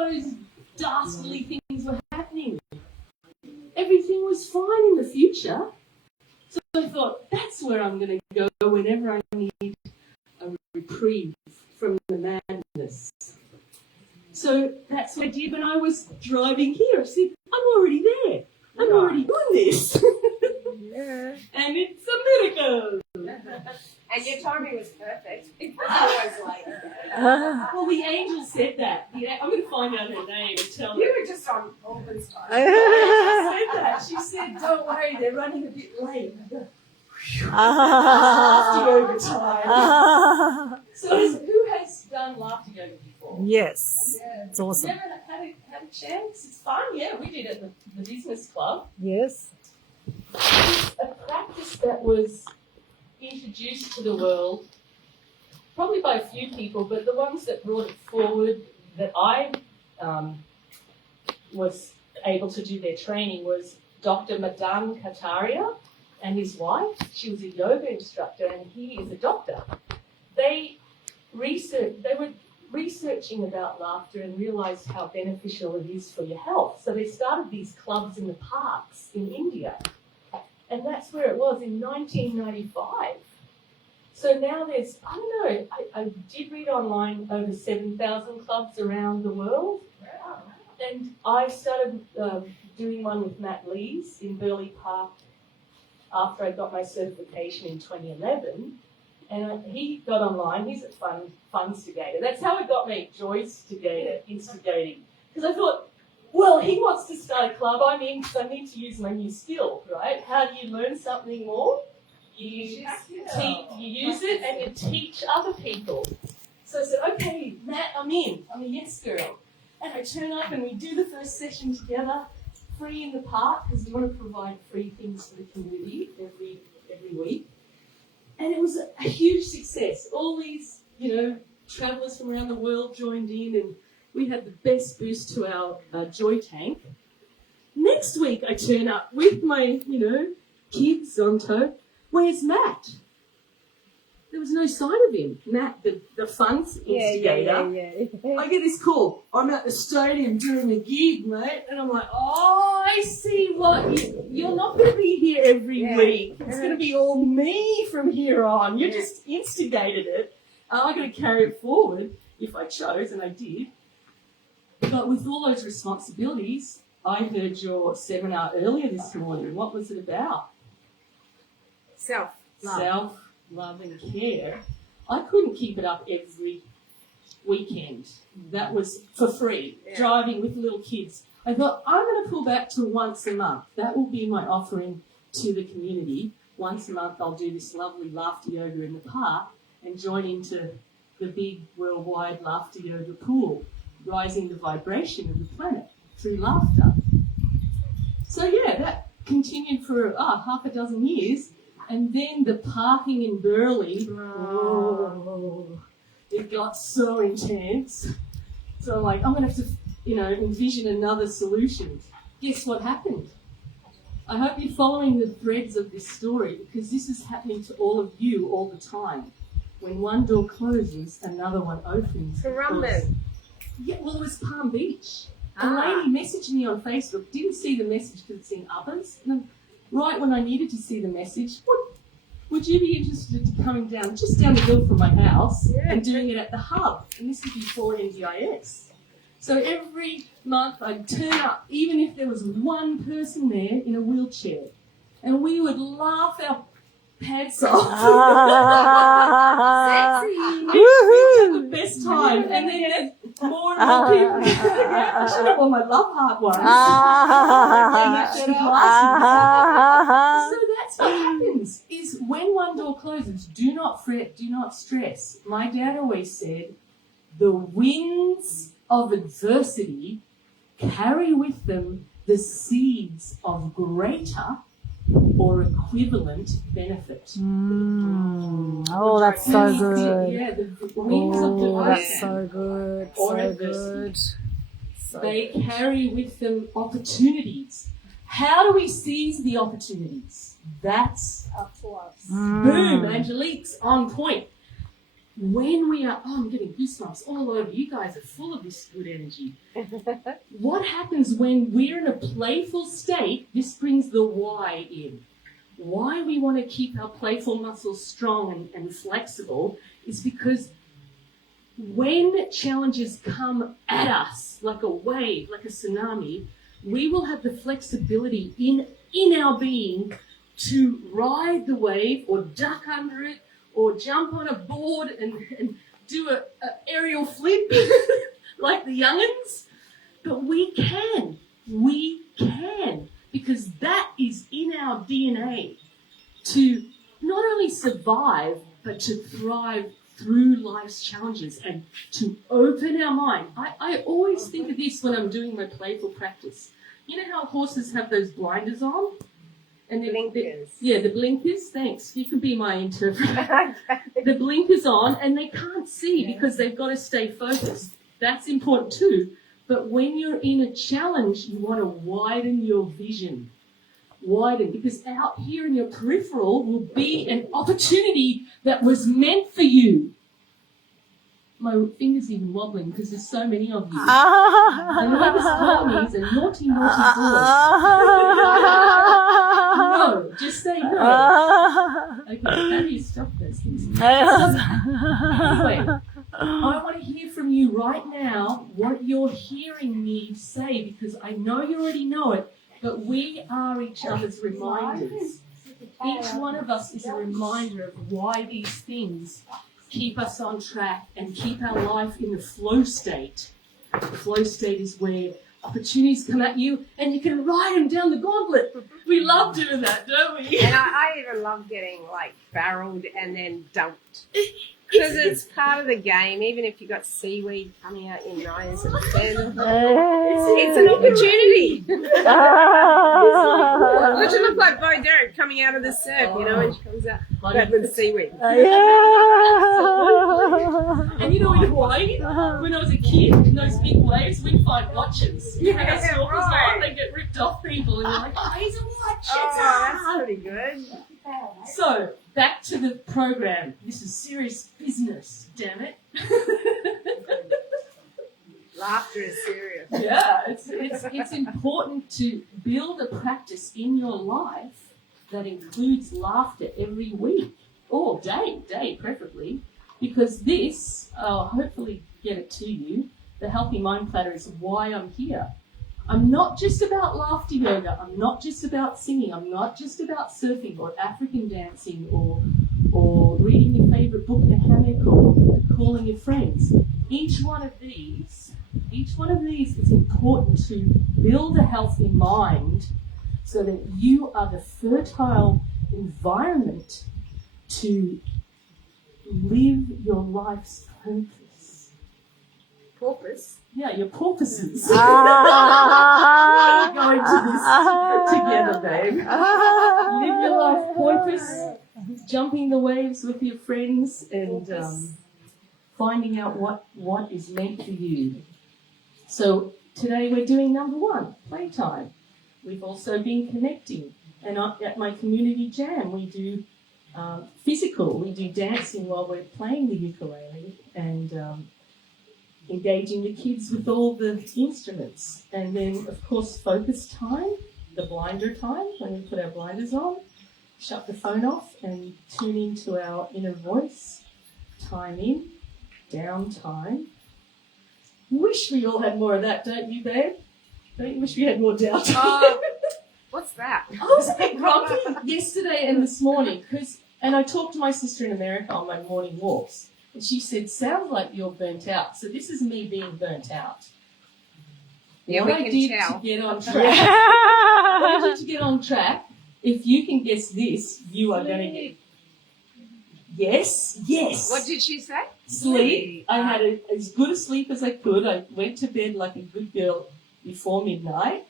those dastardly things were happening. Everything was fine in the future. So I thought, that's where I'm going to go whenever I need a reprieve from the madness. So that's what I did when I was driving here. I said, I'm already there. I'm already doing this. Yeah. And it's a miracle. And your timing was perfect. It was always late. Well, the angel said that. I'm going to find out her name and tell her. You were just on Aldwyn's time. She said that. She said, don't worry, they're running a bit late. Laughter yoga time. So who has done laughter yoga before? Yes. Yeah. It's awesome. Never had a chance? It's fun, yeah. We did it at the business club. Yes. It's a practice that was introduced to the world, probably by a few people, but the ones that brought it forward that I was able to do their training was Dr. Madan Kataria and his wife. She was a yoga instructor and he is a doctor. They were researching about laughter and realised how beneficial it is for your health. So they started these clubs in the parks in India. And that's where it was in 1995. So now there's, I don't know, I did read online over 7,000 clubs around the world. Wow. And I started doing one with Matt Lees in Burleigh Park after I got my certification in 2011. And he got online, he's a funstigator. That's how it got me, instigating. Because I thought, well, he wants to start a club, I'm in, because I need to use my new skill, right? How do you learn something more? You use it and you teach other people. So I said, okay, Matt, I'm in. I'm a yes girl. And I turn up and we do the first session together, free in the park, because we want to provide free things for the community every week. And it was a huge success. All these, travellers from around the world joined in and we had the best boost to our joy tank. Next week I turn up with my, kids on tow. Where's Matt? There was no sign of him. Matt, the fun instigator. Yeah. I get this call. I'm at the stadium doing a gig, mate. And I'm like, oh, I see what you're not going to be here every week. It's going to be all me from here on. You just instigated it. I'm going to carry it forward if I chose, and I did. But with all those responsibilities, I heard your seminar earlier this morning. What was it about? Self-love and care. I couldn't keep it up every weekend. That was for free, driving with little kids. I thought, I'm going to pull back to once a month. That will be my offering to the community. Once a month I'll do this lovely laughter yoga in the park and join into the big worldwide laughter yoga pool, rising the vibration of the planet through laughter. So that continued for half a dozen years. And then the parking in Burleigh, it got so intense. So I'm like, I'm going to have to, envision another solution. Guess what happened? I hope you're following the threads of this story because this is happening to all of you all the time. When one door closes, another one opens. Currumbin. Yeah, well, it was Palm Beach. A lady messaged me on Facebook, didn't see the message because it's in others. And right when I needed to see the message, would you be interested in coming down, just down the hill from my house, and doing it at the hub? And this is before NDIS. So every month I'd turn up, even if there was one person there in a wheelchair, and we would laugh our pants off. Sexy. We had the best time. And then more and more people. I should have worn my love heart one. So that's what happens, is when one door closes, do not fret, do not stress. My dad always said, the winds of adversity carry with them the seeds of greater or equivalent benefit. Oh, that's so good. Yeah, the winds of adversity. That's so good. Or So adversity. good. They carry with them opportunities. How do we seize the opportunities? That's Up to us. boom, Angelique's on point. when we are, I'm getting goosebumps all over. You guys are full of this good energy. What happens when we're in a playful state? This brings the why in. Why we want to keep our playful muscles strong and flexible is because when challenges come at us like a wave, like a tsunami, we will have the flexibility in our being to ride the wave or duck under it or jump on a board and do a aerial flip like the young'uns. But we can, because that is in our DNA to not only survive, but to thrive through life's challenges and to open our mind. I always think of this when I'm doing my playful practice. You know how horses have those blinders on? And Blinkers. The blinkers. Thanks. You can be my interpreter. The blinkers on, and they can't see because they've got to stay focused. That's important too. But when you're in a challenge, you want to widen your vision. Widen, because out here in your peripheral will be an opportunity that was meant for you. My finger's even wobbling because there's so many of you. And whoever's told me is a naughty, naughty boy. No, just say no. Okay, how do you stop those things? Anyway, I want to hear from you right now what you're hearing me say, because I know you already know it, but we are each other's reminders. Each one of us is a reminder of why these things keep us on track and keep our life in the flow state. The flow state is where opportunities come at you and you can ride them down the gauntlet. We love doing that, don't we? And I even love getting like barreled and then dumped. Because it's part of the game, even if you've got seaweed coming out your nose. It's an opportunity. What you look like Bo Derek coming out of the surf, you know, when she comes out with the seaweed. And you know in Hawaii, when I was a kid, in those big waves, we'd find watches. You know, Yeah, snorkels right. on, they get ripped off people, and you're like, oh, he's a watch. Oh, that's pretty good. So, back to the program. This is serious business, damn it. Laughter is serious. Yeah, it's important to build a practice in your life that includes laughter every week, or day preferably, because this, I'll hopefully get it to you, the Healthy Mind Platter is why I'm here. I'm not just about laughter yoga, I'm not just about singing, I'm not just about surfing or African dancing or reading your favourite book in a hammock or calling your friends. Each one of these is important to build a healthy mind so that you are the fertile environment to live your life's purpose. Porpoise. Yeah, your porpoises. We're going to this together, babe. Live your life porpoise, jumping the waves with your friends and finding out what is meant for you. So today we're doing number 1, playtime. We've also been connecting. And at my community jam, we do physical. We do dancing while we're playing the ukulele and engaging the kids with all the instruments. And then, of course, focus time, the blinder time, when we put our blinders on, shut the phone off and tune into our inner voice. Time in, down time. Wish we all had more of that, don't you, babe? Don't you wish we had more downtime? What's that? I was a bit grumpy yesterday and this morning, and I talked to my sister in America on my morning walks, and she said, sounds like you're burnt out. So this is me being burnt out. Yeah, what we I can did tell. to get on track, what I did to get on track, if you can guess this, you are going to get... Yes. What did she say? Sleep. I had as good a sleep as I could. I went to bed like a good girl before midnight.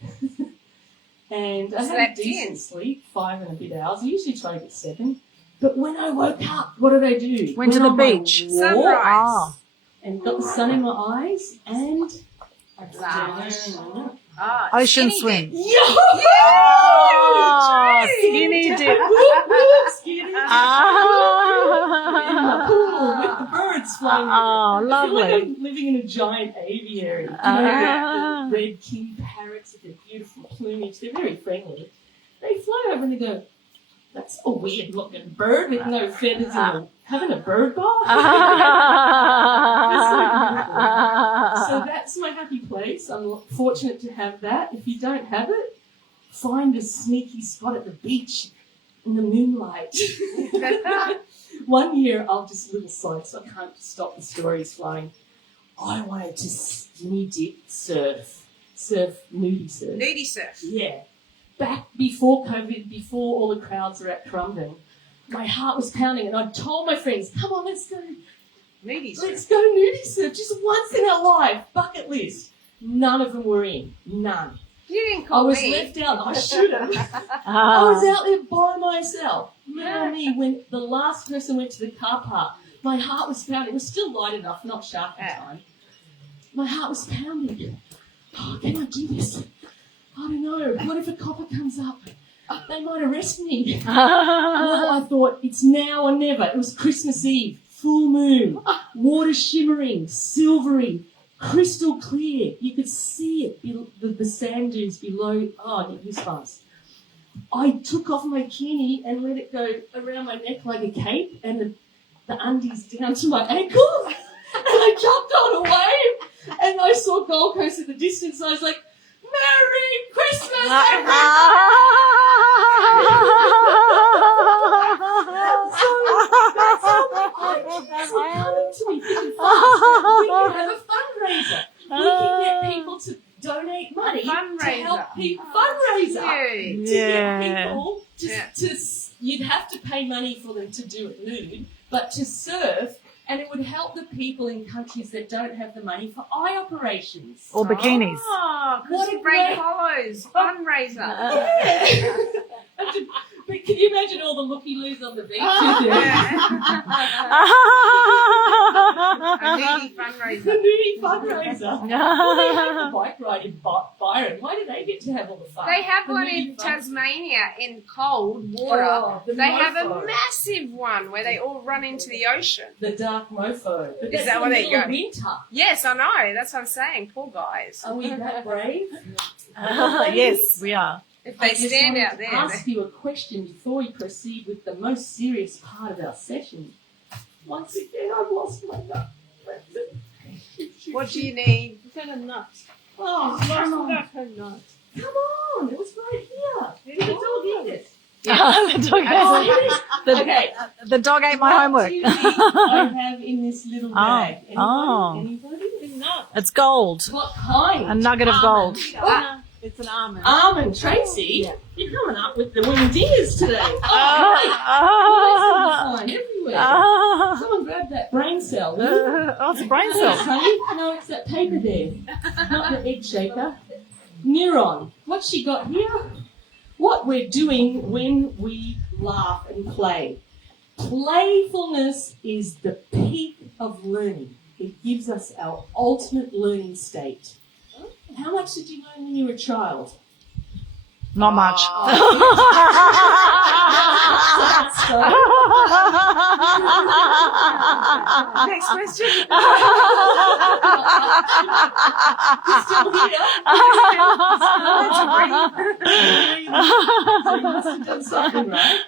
And I had a Slept decent in. sleep, 5 and a bit hours. I usually try to get 7. But when I woke up, what did I do? Went to the beach. Sunrise. And got the sun in my eyes and... Ocean skinny swim. dip. Oh, skinny dip. Skinny. my pool with the birds flying over. Oh, I feel like lovely. I'm living in a giant aviary. You know, the red king parrots with their beautiful plumage. They're very friendly. They fly over and they go, that's a weird looking bird with no feathers and having a bird bath. So that's my happy place. I'm fortunate to have that. If you don't have it, find a sneaky spot at the beach in the moonlight. One year, I'll just a little side, so I can't stop the stories flowing. I wanted to skinny dip surf, nudie surf. Nudie surf. Yeah. Back before COVID, before all the crowds were at Crumden, my heart was pounding, and I told my friends, come on, let's go Nudie surf. Let's go nudie surf just once in our life, bucket list. None of them were in. None. You didn't I call was me. left out. I should have. I was out there by myself. Remember me when the last person went to the car park. My heart was pounding. It was still light enough, not sharpie time. My heart was pounding. Oh, can I do this? I don't know. What if a copper comes up? They might arrest me. Well, I thought, it's now or never. It was Christmas Eve, full moon, water shimmering, silvery, crystal clear. You could see it, the sand dunes below. Oh, I get goosebumps. I took off my bikini and let it go around my neck like a cape, and the undies down to my ankles. And I jumped on a wave, and I saw Gold Coast in the distance. And I was like, Merry Christmas, That's coming to me pretty fast. We can have a fundraiser. We can get people to donate money to help people. Fundraiser. To get people to you'd have to pay money for them to do it nude, but to surf, and it would help the people in countries that don't have the money for eye operations. Or bikinis. Oh, What a because Ray great- Hollows fundraiser. But can you imagine all the looky-loos on the beach? A nudie fundraiser. The nudie fundraiser. Well, they have the bike ride in Byron. Why do they get to have all the fun? They have The one nudie in fun- Tasmania in cold water. Oh, the They have a mofo. massive one where they all run into the ocean. The dark mofo. But Is that's that in what the they middle of go? winter. Yes, I know. That's what I'm saying. Poor guys. Are we that brave? Yes, we are. If they stand out there. Ask you a question before we proceed with the most serious part of our session. Once again, I've lost my nut. What do you need? I've got a nut. Oh, come on. Her nut. Come on. It was right here. Did the dog eat it? The dog Oh, ate- it is. the, Okay. the dog ate my homework. What do you think I have in this little bag? Anybody? It's a nut. It's gold. What kind? A nugget of gold. It's an almond. Almond, Tracy. You're coming up with the wingdingers today. Oh, great. Everywhere. Someone grab that brain cell. will you? Oh, it's a brain Thanks, cell. honey. No, it's that paper there. Not the egg shaker. Neuron. What's she got here? What we're doing when we laugh and play. Playfulness is the peak of learning. It gives us our ultimate learning state. How much did you learn when you were a child? Not much. Next question. You're still here? So you must have done something right.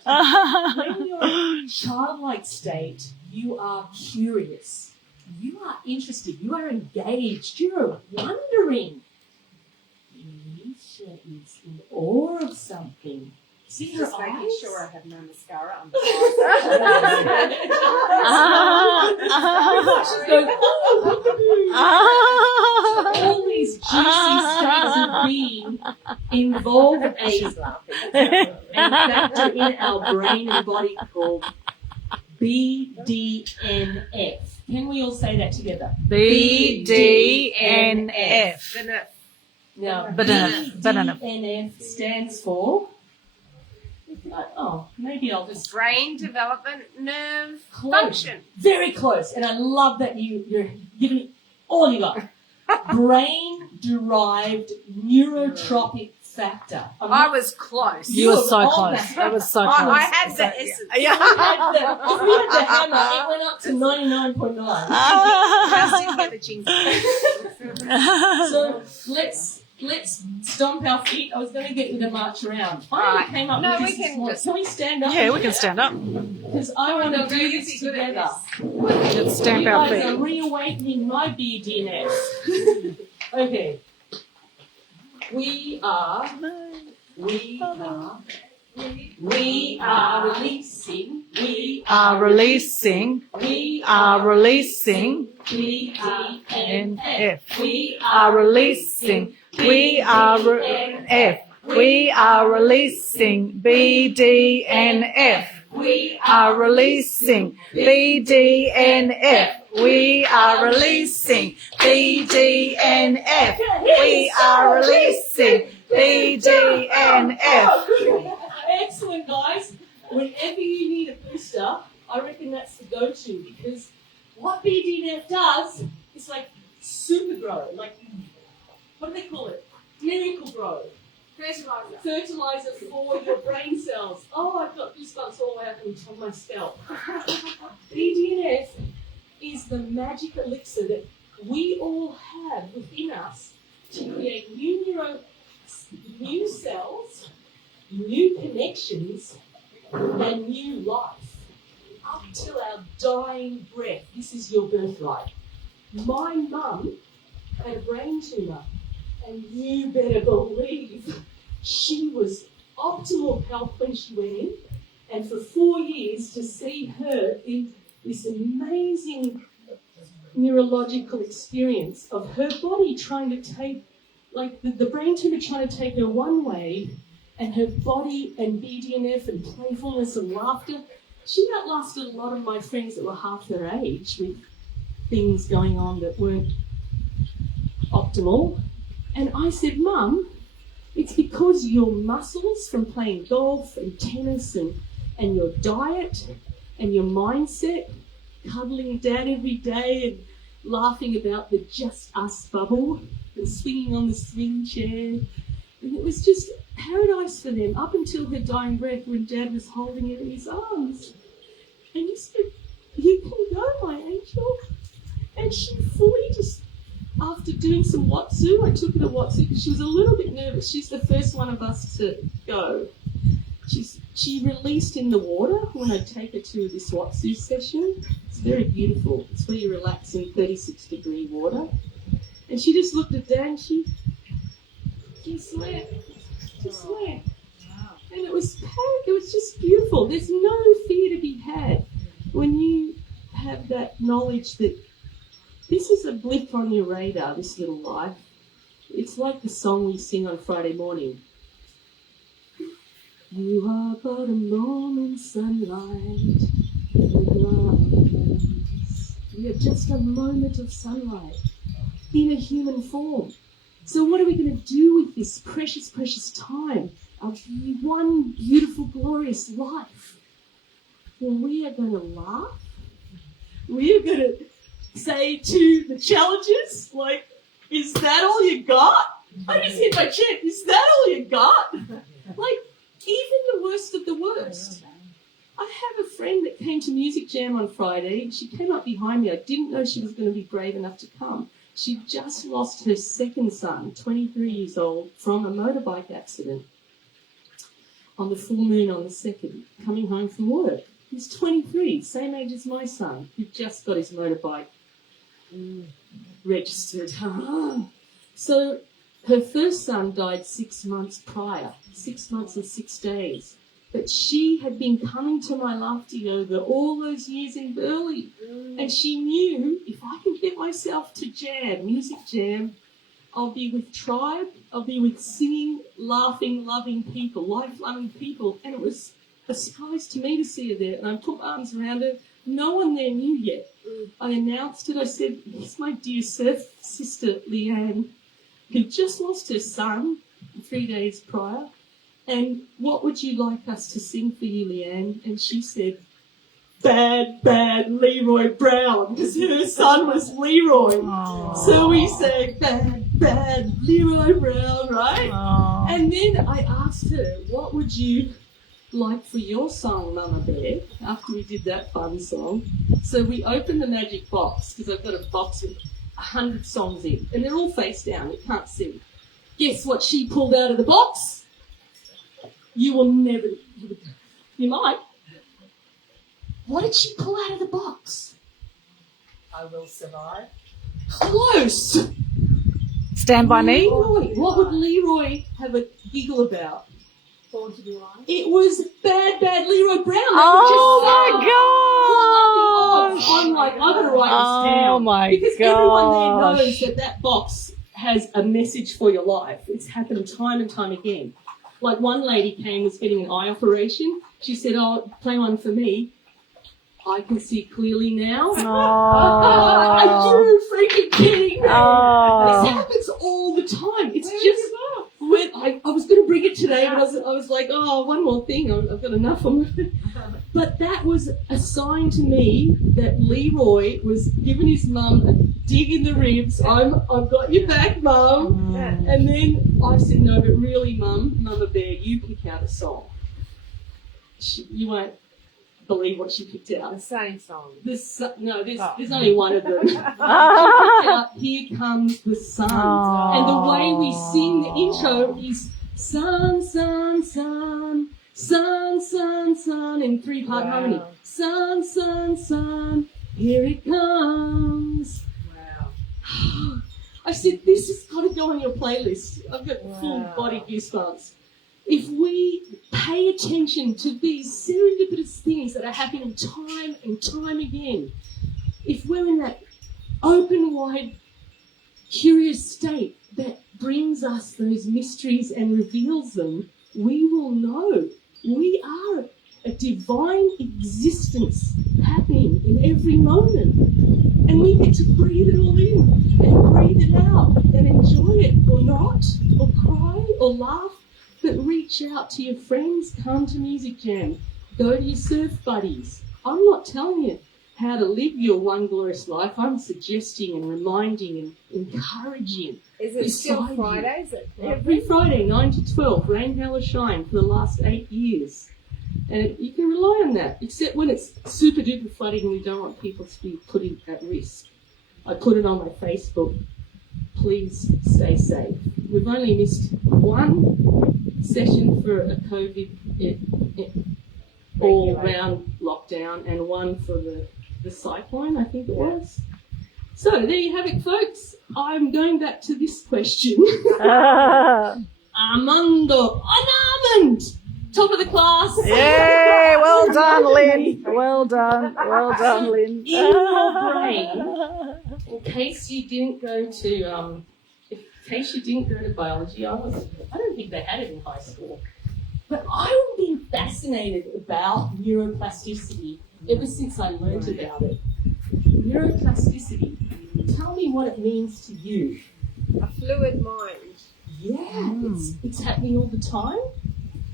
When you're in childlike state, you are curious. You are interested. You are engaged. You're wondering. Alicia is in awe of something. See her Just making eyes? sure I have no mascara on. She's going, all these juicy states of being involve a factor in our brain and body called BDNF. Can we all say that together? BDNF. Now, Banana. BDNF stands for. Oh, maybe I'll just. Brain development nerve Close. function. Very close, and I love that you're giving it all you got. Brain-derived neurotropic factor. I was close. You were so on close. that. That was so close. I had the essence. If we had the hammer, it went up to 99.9. Just didn't get the jingle. So let's stomp our feet. I was going to get you to march around. I Right. came up No, with we this can this morning. just- Can we stand up? Yeah, we can stand up. Because I want to do this good at together. Let's stamp You our guys are feet. reawakening my BDNF. Okay. We are releasing. We Are releasing. Are releasing. BDNF. We are releasing. We are F. We are releasing BDNF. We Are releasing BDNF. We are releasing BDNF. We are releasing BDNF. Excellent, guys. Whenever you need a booster, I reckon that's the go-to because what BDNF does is like super grow, like what do they call it? Miracle grow. Fertilizer for your brain cells. Oh, I've got goosebumps all out on my scalp. BDNF is the magic elixir that we all have within us to create new cells, new connections, and new life. Up till our dying breath. This is your birthright. My mum had a brain tumour, and you better believe she was optimal health when she went in, and for 4 years to see her in this amazing neurological experience of her body trying to take, like the brain tumour trying to take her one way, and her body and BDNF and playfulness and laughter. She outlasted a lot of my friends that were half her age with things going on that weren't optimal. And I said, Mum, it's because your muscles from playing golf and tennis and your diet and your mindset, cuddling Dad every day and laughing about the just us bubble and swinging on the swing chair. And it was just paradise for them up until her dying breath when Dad was holding her in his arms. And he said, you can go, my angel. And she fully just, after doing some Watsu, I took her to Watsu because she was a little bit nervous. She's the first one of us to go. She released in the water when I take her to this Watsu session. It's very beautiful. It's where you relax in 36-degree water. And she just looked at Dad and she slept. Just slept. And it was just beautiful. There's no fear to be had when you have that knowledge that this is a blip on your radar, this little life. It's like the song we sing on Friday morning. You are but a moment's sunlight in the glass. We are just a moment of sunlight in a human form. So what are we going to do with this precious, precious time of one beautiful, glorious life? Well, we are going to laugh. We are going to say to the challenges, like, is that all you got? I just hit my chin. Is that all you got? Like, even the worst of the worst. I have a friend that came to Music Jam on Friday. She came up behind me. I didn't know she was going to be brave enough to come. She just lost her second son, 23 years old, from a motorbike accident on the full moon on the 2nd, coming home from work. He's 23, same age as my son, who just got his motorbike registered. So her first son died 6 months prior, 6 months and 6 days. But she had been coming to my laughter yoga all those years in Burleigh. And she knew if I can get myself to jam, music jam, I'll be with tribe, I'll be with singing, laughing, loving people, life-loving people. And it was a surprise to me to see her there. And I put my arms around her. No one there knew yet. I announced it. I said, here's my dear sister, Leanne, who just lost her son 3 days prior. And what would you like us to sing for you, Leanne? And she said, Bad, Bad Leroy Brown, because her son was Leroy. Aww. So we sang Bad, Bad Leroy Brown, right? Aww. And then I asked her, what would you like for your song, Mama Bear, after we did that fun song. So we opened the magic box, because I've got a box with 100 songs in, and they're all face down, you can't see. Guess what she pulled out of the box? You will never, you might. What did she pull out of the box? I Will Survive. Close! Stand by me. Leroy. What would Leroy have a giggle about? Born to be Alive. It was Bad Leroy Brown. Oh my gosh! I'm like, I'm going to write this down. Oh my because everyone there gosh. knows that that box has a message for your life. It's happened time and time again. Like one lady came, was getting an eye operation. She said, oh, play one for me. I can see clearly now. Oh. Are you freaking kidding me? Oh. This happens all the time. It's just when I was going to bring it today, but I was like, oh, one more thing. I've got enough of it. But that was a sign to me that Leroy was giving his mum a dig in the ribs. I've got your back, Mum. And then I said, no, but really, Mama Bear, you pick out a song. You won't believe what she picked out. The same song. There's only one of them. She picked out Here Comes the Sun. And the way we sing the intro is sun, sun, sun, sun, sun, sun, in 3-part harmony. Sun, sun, sun, here it comes. Wow. I said, this has got to go on your playlist. I've got full body goosebumps. If we pay attention to these serendipitous things that are happening time and time again, if we're in that open, wide, curious state that brings us those mysteries and reveals them, we will know we are a divine existence happening in every moment. And we get to breathe it all in and breathe it out and enjoy it or not, or cry or laugh. But reach out to your friends, come to Music Jam, go to your surf buddies. I'm not telling you how to live your one glorious life. I'm suggesting and reminding and encouraging. Is it still Fridays? Every Friday, 9 to 12, rain, hail or shine, for the last 8 years. And you can rely on that, except when it's super duper flooding and we don't want people to be put at risk. I put it on my Facebook. Please stay safe. We've only missed one session for a COVID all-round lockdown and one for the cyclone, I think it was. So there you have it, folks. I'm going back to this question. Armando, an almond! Top of the class. Yay! Well done, Lynn. Well done, Lynn. In your brain, in case you didn't go to biology, I don't think they had it in high school. But I've been fascinated about neuroplasticity ever since I learned about it. Neuroplasticity. Tell me what it means to you. A fluid mind. Yeah, it's happening all the time.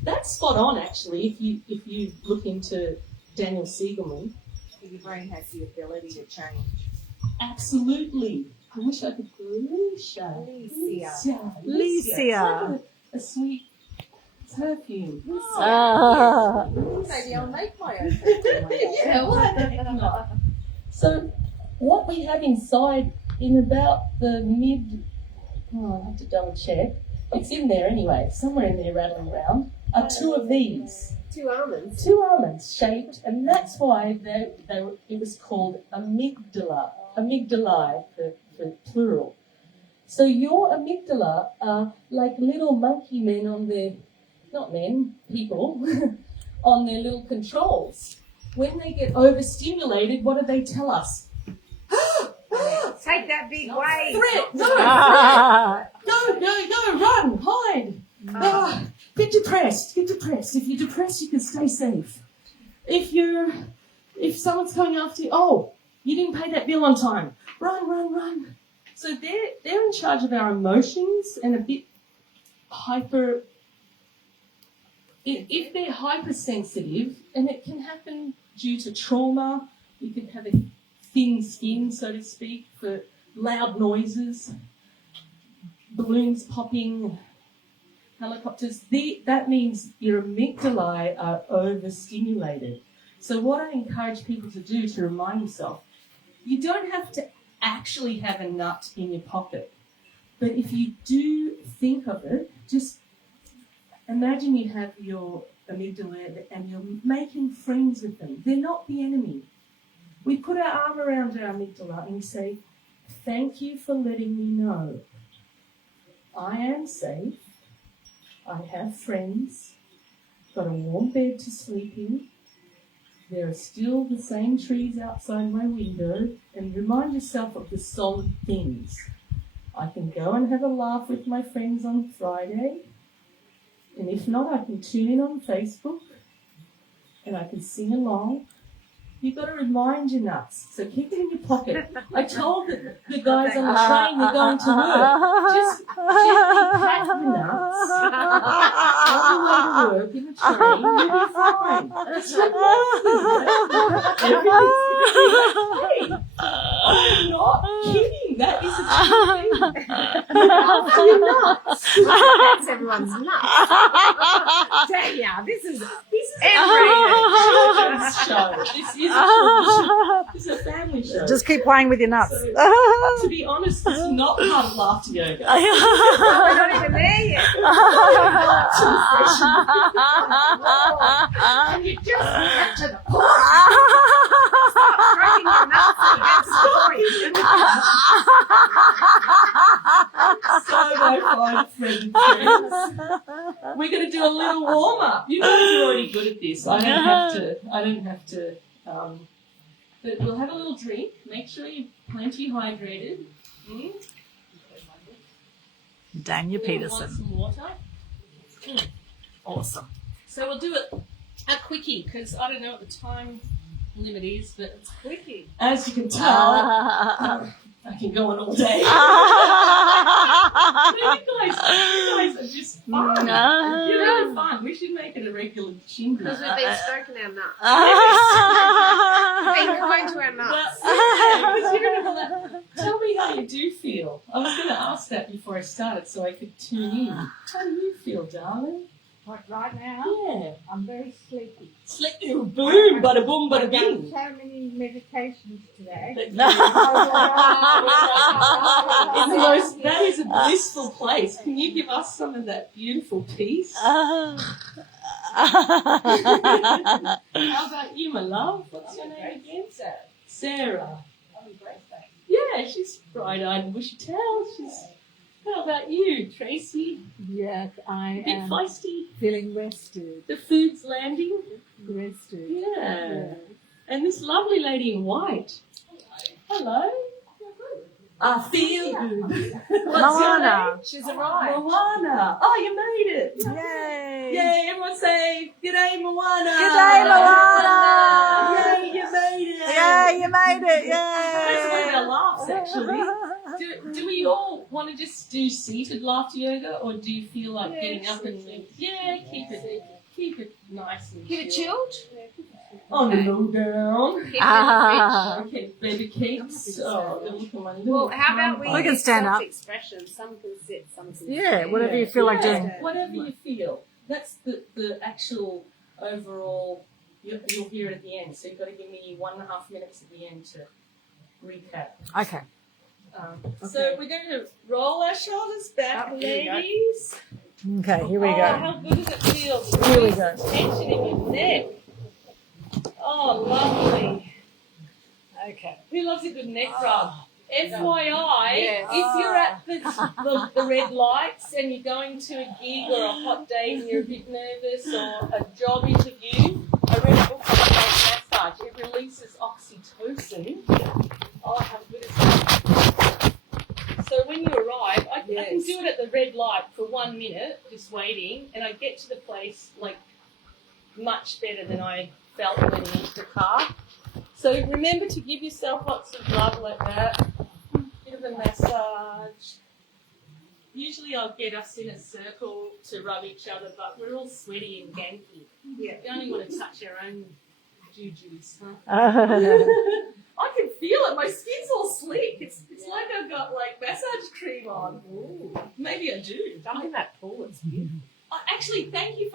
That's spot on, actually. If you look into Daniel Siegelman, Your brain has the ability to change. absolutely. I wish I could. Alicia. Alicia. A sweet perfume. Maybe I'll make my own. Yeah, why the heck not? So, what we have inside in about the I have to double check. It's in there anyway, somewhere in there rattling around, are two of these. 2 almonds. 2 almonds shaped, and that's why it was called amygdalae for plural. So your amygdala are like little monkey men on their, not men, people, on their little controls. When they get overstimulated, what do they tell us? Take that big wave. Threat! No! Go, run, hide. Get depressed. If you're depressed, you can stay safe. If someone's coming after you, you didn't pay that bill on time. Run. So they're in charge of our emotions and a bit hyper. If they're hypersensitive, and it can happen due to trauma, you can have a thin skin, so to speak, for loud noises, balloons popping, helicopters. That means your amygdalae are overstimulated. So what I encourage people to do to remind yourself, you don't have to actually have a nut in your pocket. But if you do think of it, just imagine you have your amygdala and you're making friends with them. They're not the enemy. We put our arm around our amygdala and we say, thank you for letting me know. I am safe. I have friends. Got a warm bed to sleep in. There are still the same trees outside my window. And remind yourself of the solid things. I can go and have a laugh with my friends on Friday. And if not, I can tune in on Facebook. And I can sing along. You've got to remind your nuts. So keep it in your pocket. I told the guys on the train we're going to work. Just gently pat the nuts on the way to work in the train. You'll be fine. Just remind them. Everything's going to be okay. I'm not kidding. That is a true thing. After your nuts. That's everyone's nuts. Daynia, this is every children's show. This is a children's show. This is a family show. Just keep playing with your nuts. So, to be honest, it's not part of laughter yoga. We're not even there yet. And you just get to the point. Stop cracking your nuts against the point. So my fine friends. We're going to do a little warm up. You guys are already good at this. I don't have to. But we'll have a little drink. Make sure you're plenty hydrated. Daynia Want Petersen. some water? Awesome. So we'll do a quickie because I don't know what the time limit is, but it's Quickie. as you can tell, I can go on all day. You guys are just fun. You're really fun. We should make it a regular chin Because buzz. we've been stroking our nuts. Being kind to our nuts. Tell me how you do feel. I was going to ask that before I started so I could tune in. How do you feel, darling? Like right now, Yeah. I'm very sleepy. Boom, bada boom, bada I've bing. done so many meditations today. That is a blissful place. Can you give us some of that beautiful peace? How about you, my love? What's your name again? Sarah. Yeah, she's bright-eyed and bushy-tailed. How about you, Tracy? Yes, I A bit am feisty. feeling rested. The food's landing. Rested. Yeah. And this lovely lady in white. Hello. I feel good. What's your name? She's arrived. Moana. Oh, you made it. Yay. Yay, everyone say, G'day, Moana. G'day, Moana. Yay, you made it. Yeah, you made it. That's one of Yay. our laughs, actually. Do we all want to just do seated laughter yoga, or do you feel like getting up and moving? Yeah, keep it nice and Keep it chilled. chilled. On the low down. Keep it in the Okay, baby cakes. Oh, look at my little. Well, how about we can stand up. Self-expression. Some can sit, some can Yeah, stand. whatever you feel like doing. Whatever you feel. That's the actual overall. You'll hear it at the end. So you've got to give me 1.5 minutes at the end to recap. Okay. So we're going to roll our shoulders back, Up, here you go. ladies. Okay, here we Oh, go. how good does it feel? Here we go. Tension in your neck. Oh, lovely. Okay. Who loves a good neck rub? FYI, Yes. if you're at the red lights and you're going to a gig or a hot day and you're a bit nervous, or a job interview, I read a book on massage. It releases oxytocin. Oh, how good is that? So when you arrive, I can do it at the red light for 1 minute, just waiting, and I get to the place like much better than I felt when into the car. So remember to give yourself lots of love like that. Bit of a massage. Usually I'll get us in a circle to rub each other, but we're all sweaty and ganky. Yeah. We only want to touch our own jujus, huh? Uh, I can feel it. My skin's all slick. It's like I've got like massage cream on. Ooh. Maybe I do. Jump in that pool, it's beautiful. Actually, thank you for